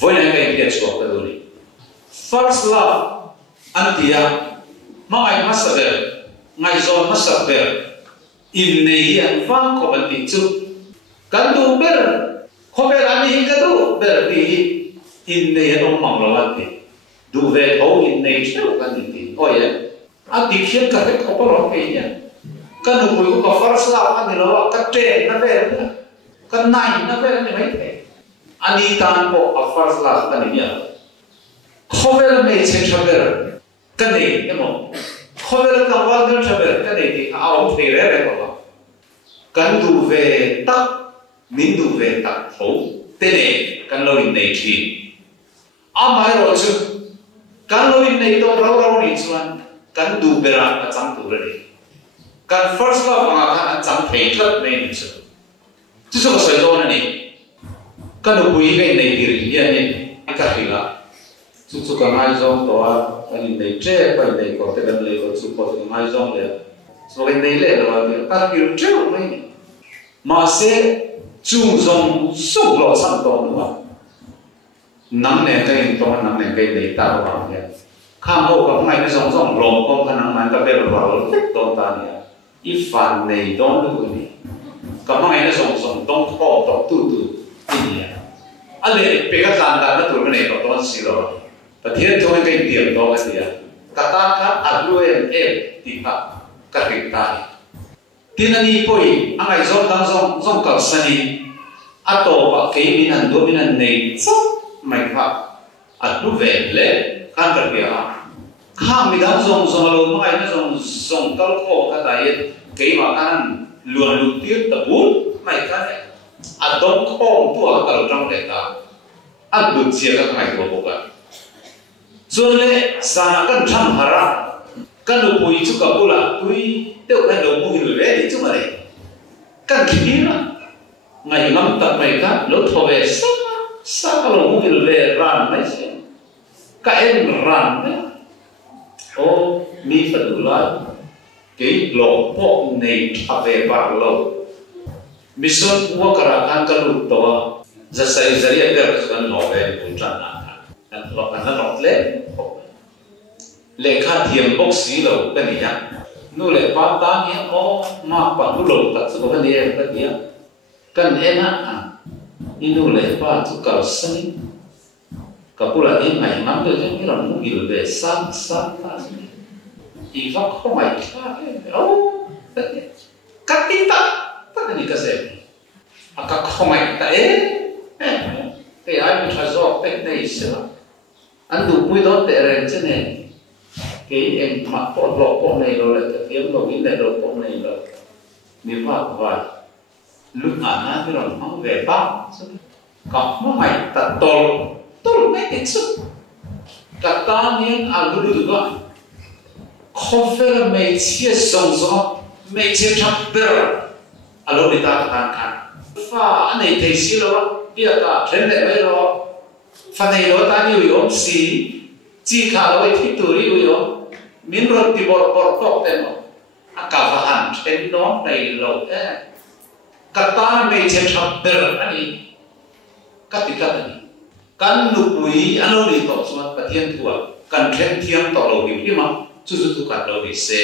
voi na ngai pia chok ka do ni first love antia mai masaber ngai zon masaber in nei an wang ko ban ti chu kan du ber khober ani ka du ber ti in nei an mang lo la ti du ve tho in nei cheu kan ti oye a ti khian ka he ko ro ke nya kan du pu ko first love ani lo ka tre na ve kan nai na ve ni mai te ani tan po a first love kan ni ya khober me chen chober kan nei emo khober ka wa kan chober kan nei ti a o te re ko kan du ve tak min du ve tak tho te ne kan lo in nei thi a mai ro chu kan lo in nei to ro ni chuan kan du bera ka chang tu re kan first love ma kan chang thei thlat me ni chu chu so sai do na ni kan du pui ga nei ti ri ya ni ka hila chu ka ngai zong to a ani nei tre pa nei ko te kan le ko chu ko ngai zong le so cái này là ta kiểu trêu mấy mà sẽ chú trọng số lượng sản phẩm nữa nắm nè cái to nắm nè cái để ta vào nhé khám hộ các ngày nó giống giống lồng con khả năng ta biết vào to ta nhé ít phần này đó nữa đi các ngày nó giống giống đông kho đó tu nhé anh này bây giờ làm ta nó tụi cái này có toán xí rồi và thiết thôi cái điểm đó cái gì à kata kan adluem tika katiktai tinani poi angai zong dang zong kal sani ato pa ke minan do minan nei chop mai kha adu ve le kan kar bia kha mi dang zong lo mai na zong kal ko ka dai ke ma kan luan lu tir ta bu mai kha ne adong khom tu a kal trong le ta adu chia ka mai ko ka cho le sana kan tham hara kan lu pui chu ka pula tui teu kan lo mu hi le ni chu ma le kan khi na ngày ngắm tập này khác nó thọ về sa ka lo mu hi le ran mai se ka em ran ne o mi fa du la ke lo po nei tha ve ba lo mission wa kara kan ka lu to za sai zaria per kan lo ve un chan na kan lo kan lo le kha thiam bok si lo ka ni ya nu le pa ta ni o ma pa nu lo ta so ka ni ka ni kan ena inu le pa tu ka sani kapula ni ngai nam de ni ran mu gil be san ta i va ko mai ka o ka ti ta ni ka se aka ko mai ta te ai mi tha zo pe nei se an du pui do te ren che ne ke em ma po lo po nei lo le te em lo ni le lo po nei lo mi va va lúc na mi ron mang ve ba ka mo mai ta tol mai te su ka ta ni a lu du ga kho fe me chia song zo me chia chap ber a lo ni ta kan fa nei te si lo bia ta thlen le mai lo fa nei lo ta ni yo si chi kha lo thi tu ri yo min ro ti bor tok te mo a ka va han thlen no nei lo kata me che thap ber ani katika ani kan nu pui alo ni to so pathian thua kan thlen thiam to lo bi ma chu tu ka lo bi se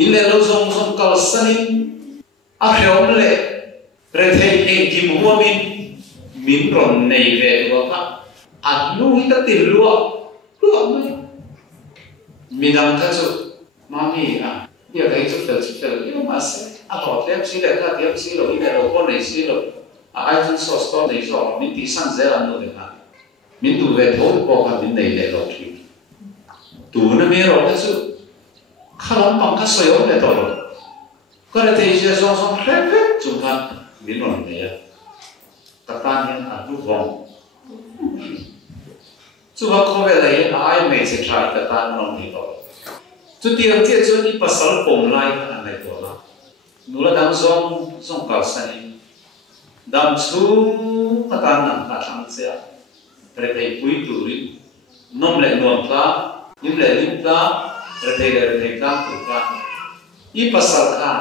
in le lo zong kal sanin a hreom le re thei eng kim huwa min ron nei ve lo ka at nu hi ta til lo mai mi dang ka chu mami a dia kai chu fel yo ma se a lo tem si le ka tem si lo i le lo ko nei si lo a ai chu so sto nei so min ti san ze an no de ka min tu ve tho ko ka min nei le lo thi tu na me ro ka chu khalam pang ka so yo le to lo ko le te je so re chu ka min ron ne ya ta ta ni a lu vong chu ba ko ve le ai me se try ta ta no ni lo chu tiam che chu ni pasal pom lai ka nei to la nula dam song ka sani dam chu ta nam ka thang se re thei pui tu ri nom le nuam ka nim le lim ka re thei ka tu ka I pasal ka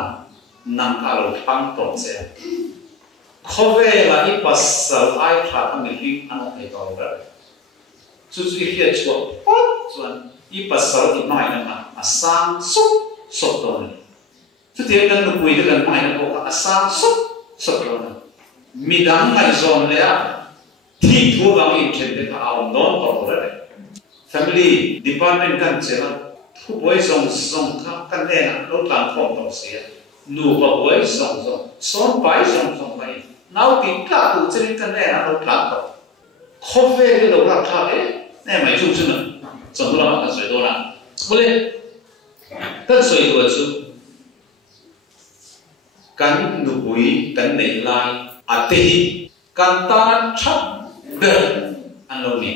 nam ka lo thang to se khove la I pasal ai tha ka mi hi an thei to ra chu hi chu chuan I pasal I mai na ma sang so to ni tu tiang kan lu pui kan mai na ko ka sang so to na mi dang ngai zon le a thi thu bang I chen de ka aw non to ra family department kan chela thu boy song ka kan le na lo tang khom to sia nu ba boy song son bai song bai nau ti ka tu chen kan le na lo tang to kho ve ke lo ra tha e ne mai chu chu na chong lo ma ka sui do na bole kan sui do chu kan nu pui kan nei lai a te hi kan ta thap ber an lo ni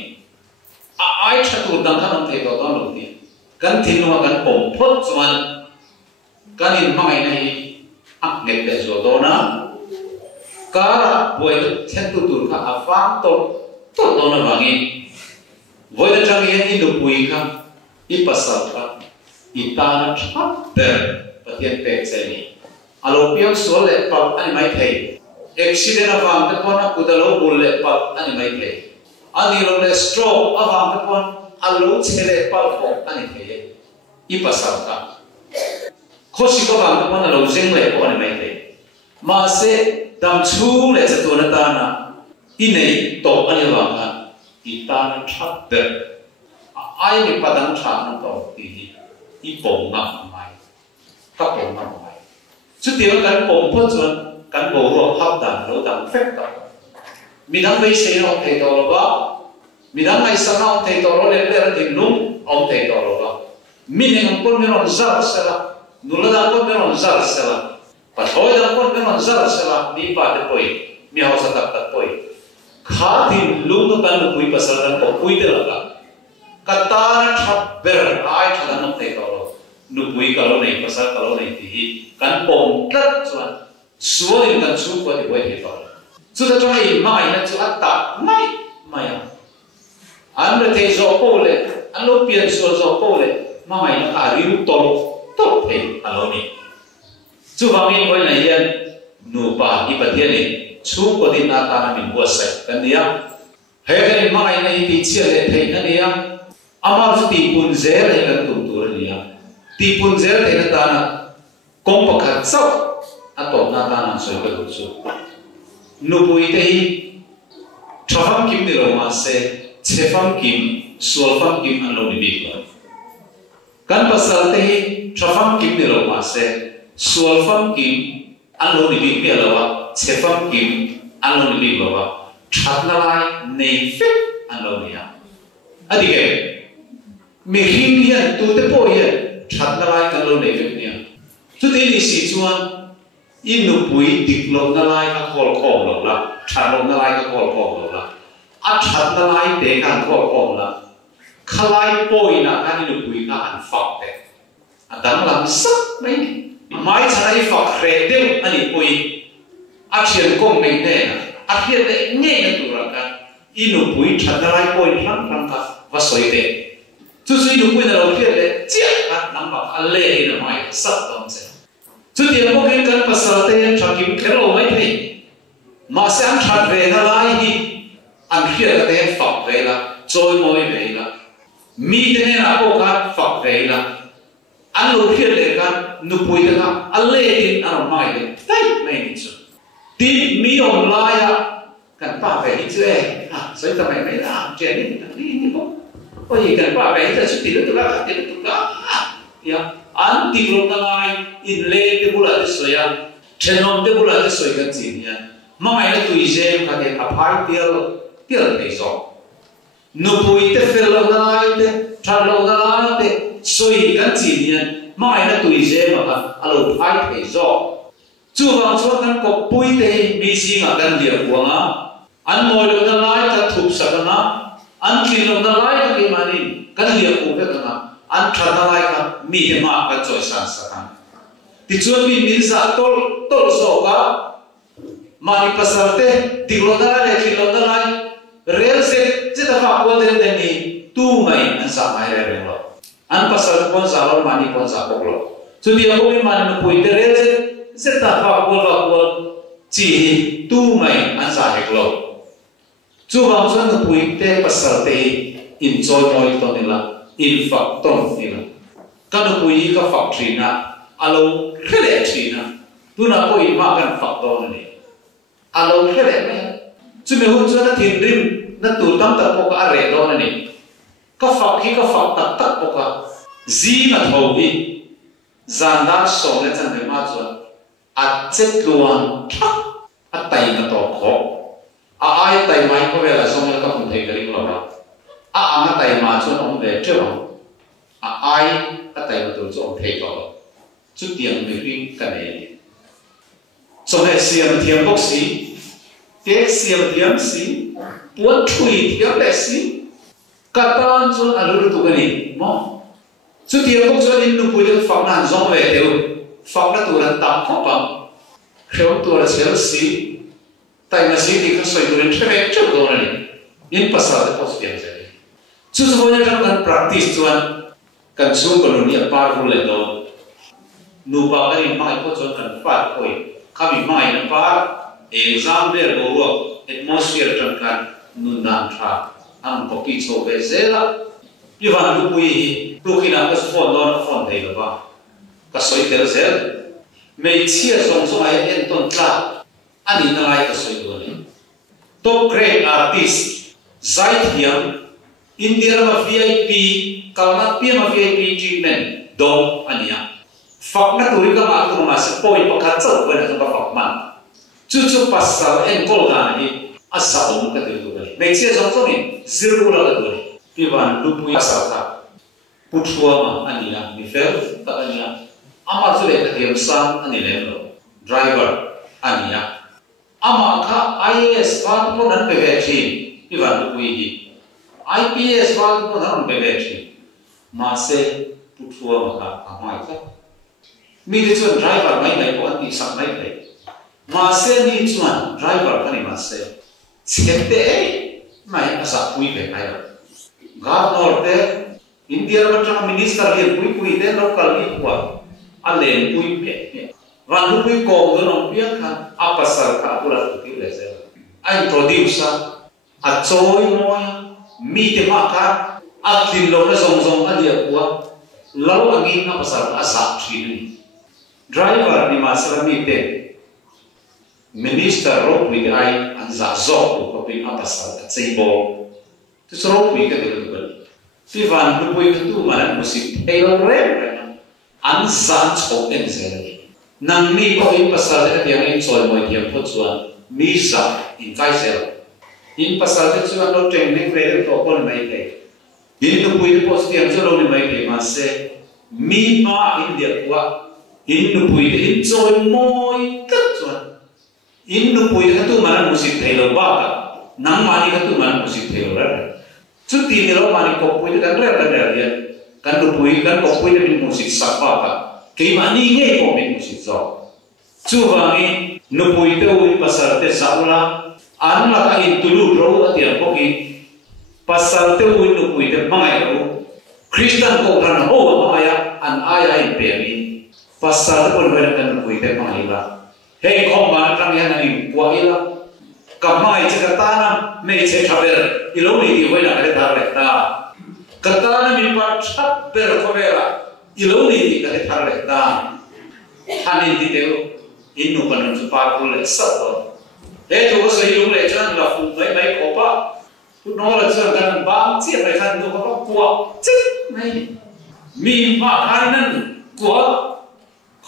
a ai thatu dang kan thei to lo ni kan thin no kan pom phot chuan kan in mai nei a ne te zo do na ka boi chen tu tur kha a fa to do na wangi voi da chang yen I nu pui kha I pasal kha I ta na thap ber pathian pe che ni alo piang so le pa ani mai thei accident avang te pon akudalo bul le pa ani mai thei ani lo le stroke avang te pon alo chele pa ko ani thei I pasal ka khosi ko avang te pon alo jing le ko ani mai thei ma se dam chu le se to na ta na I nei to ani avang ka I ta na thap de ai mi padang thang nang to ti i pom ngam mai ka pom ngam mai chu tiang kan pom pho chuan kan bo ro hap dan lo dang fek ta mi dang bei se no te to lo ba mi dang ai sa no te to lo le le tin lung om te to lo ba mi ne ngam pon me ron zar se la nula dang pon me ron zar se la pa thoi dang pon me ron zar se la ni pa te poi mi ho sa tak tak poi kha tin lung kan pui pasal dan ko pui de la kata na thap ber ai thada no te to lo nu pui ka lo nei pasal ka lo nei ti kan pom tlat chuan suain kan chu ko ti wai ti to chu da chang ai mai na chu atta mai mai an re te zo ko le an lo pian zo ko le mai na ka riu to to te alo ni chu ba mi ko na yan nu pa ki pa ti ni chu ko ti na ta na min bo sai kan dia he kan mai na ti chi le the na dia amar chu ti pun zer le kan tu tur ni ti pun zer le na ta na kong pa khat sau atom na ta na soi ka chu nu pui te hi thafam kim ni ro ma se chefam kim sualfam kim an lo ni bi ko kan pasal te hi thafam kim ni ro ma se sualfam kim an lo ni bi pe lo wa chefam kim an lo ni bi lo wa that na lai nei fit an lo ni ya adi ke mi him hian tu te po hian that na lai kan lo nei fit ni chu te ni si chuan in nu pui dik lo na lai ka khol khom lo la that lo na lai ka khol khom lo la a that na lai te kan khol khom la khalai poi na kan nu pui ka an fak te a dang lam sak mai mai chai fak re deu ani pui a thian kom mai ne na a thian le nge na tu ra ka in nu pui that na lai poi thang ka va soi te chu sui nu pui na lo thian le chia ka nam ba a le na mai sak dom se chu tiang ko ken kan pasal te thakim khero mai thei ma se an that ve na lai hi an khia ka te fak ve la choi moi ve la mi te ne na ko ka fak ve la an lo khia le ka nu pui ta ka a le tin an mai le tai mai ni chu ti mi om la ya kan pa ve ni chu e ha sai ta mai mai la che ni ko oi kan pa ve ta chu ti tu la ti tu ka ya an ti lo na lai in le te bula te soya thenom te bula te soi kan chin ya mai na tui jem ka ke aphai tial te zo nu pui te fel lo na lai te thar lo na lai te soi kan chin ya mai na tui jem ka alo phai te zo chu wang chuan kan ko pui te mi si nga kan dia kuanga an moi lo na lai ka thup sakana an kin lo na lai ka ki mani kan dia ku pe kana an thana lai ka mi he ma ka choi san sakan ti chuan mi min sa tol so ka mani pasarte diglona le khilona lai rel se che ta fa ko den den ni tu mai an sa mai re lo an pasal kon sa lo mani kon sa ko lo chu dia ko mi mani pui te rel se ta fa ko chi tu mai an sa he lo chu wang chuan pui te pasal te in choi moi to ni la in fak ton ni la kan pui ka fak thina alo khele thina tu na ko i ma kan fak ton ni alo khele me chu me hu chu na thin rim na tu tam tak ko ka re don ni ka fak hi ka fak tak tak ko ka zi na tho hi zan da so le chan me ma chu a chet luan thak a tai na to kho a ai tai mai ko ve la so me ka hun thei ka ri lo ba a ang tai ma chu om ve che lo a ai a tai ma tu chu om thei to chu tiang me ring ka ne so he siam thiam bok si te siam thiam si puan thui thiam le si ka tan chu alu tu ka ni mo chu tiang bok chu in nu pui de phang nan zong ve teu phang na tu ran tam kho pa kheu tu ra sel si tai na si ti ka soi tu ren thre chu do na ni in pasal de pos tiang se chu chu ne kan practice chuan kan su ko ni a powerful le do nu ba ka ni mai ko chuan kan fat koi kami mai na pa exam de go atmosphere tan kan nun nan tha am ko ki cho ve zela pi van lu pui lu khina ka phone don phone dei lo ba ka soi tel zel mei chia song song ai en ton tla ani na lai ka soi do ni top grade artist zai thiam India ma VIP kalna pia ma VIP treatment dom ania fak na turi ka ma tu ma se poi pakhat chau ko na ka fak man chu chu pasal en kol ga ni asa om ka tu ko me che jong jong ni zero la ka tu piwan lu pui pasal ka puthua ma ania ni fel ta ania ama chu le ka tiam san ani le lo driver ania ama ka IAS pa ko nan pe ve thi piwan lu pui hi IPS wal ko nan be be chi ma se puthua ma ka amai ka mi de chuan driver mai ko an ti sak mai pe ma se ni chuan driver ka ni ma se chete mai asa pui be ai governor te India ma chang minister le pui de local ni kwa alen pui pe ran lu pui ko do no pia kha apasar ka pura ti le se ai introduce a choi moya mi te maka aklin lo na zong zong alia kwa lau angin na pasal asa trini driver ni masala mi te minister ro wi ai an za zo ko pin apasal ka cheibo tu so wi ka de ko fi van lu wi ka tu mana musik ei lo re an san chok en zel nang mi ko in pasal ka tiang in choi moi tiang pho chuan mi za in kai sel in pasal te chuan lo training free to kon mai te in tu pui te post tiam so lo ni mai te ma se mi ma in dia kwa in tu pui te in choi moi kat chuan in tu pui te tu mana musik thei lo ba ka nang ma ni ka tu mana musik thei lo ra chu ti ni lo ma ni ko pui te kan re ya kan tu pui kan ko pui te min musik sa ba ka ke ma ni nge ko min musik zo chu wa ni nu pui te u pasal te sa ula an la ka in tulu ro atiam poki pasal te u nu pui te mangai ro Christian ko ran ho ma ya an aya in pe ni pasal ko ro kan nu pui te mangai la he ko ma tang ya ni kwa ila ka mai che ka ta na me che thaber i lo ni ti hoi na ka thar le ta ka ta na mi pa thap ber ko vera i lo ni ti ka thar le ta hanin ti te in nu kan su pa ko le sa thế tôi có sử dụng để cho nên là phụ mấy mấy cổ bác tôi nói là cho cần bám chiếc này khăn tôi có cuộc chết này mi mà hai năm của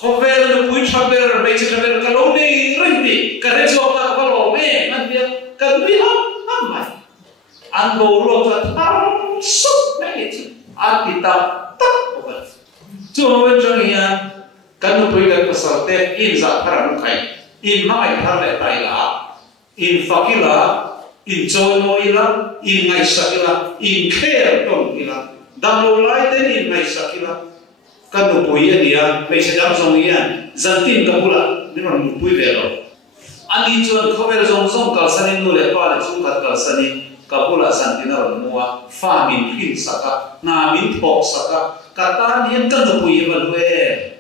không về là nó quý trăm về là mấy trăm về là cái lỗ đi rinh đi cái đấy cho ta có lỗ mẹ ăn việc cần biết hết mày ăn đồ luôn cho thao súc này ăn thì ta tắt cho nên cho nên cần nó quý cái pasal tết in ra thằng cái in mai thằng này tay là in fakila in joy moila in ngai sakila in care tong ila dam lo lai ten in ngai sakila kan no pui ania me se dam song ian zantin ka pula ni non pui ve lo ani chon khover zong zong kal sanin nu le pa le chung khat kal sanin ka pula zantin ro muwa fa min phin saka na min thok saka kata nian kan no pui ba lue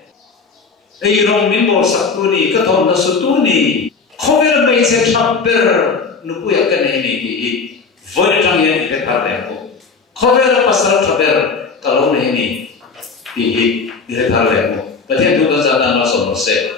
ei rong min bor sak tu ni ka thon na su tu ni khover me se chapper nu pu ya kan nei ni voi tang ye ke ta le ko khover pasal chapper ka lo nei ni ti hi ta le ko ta thiên tu ta za na so no se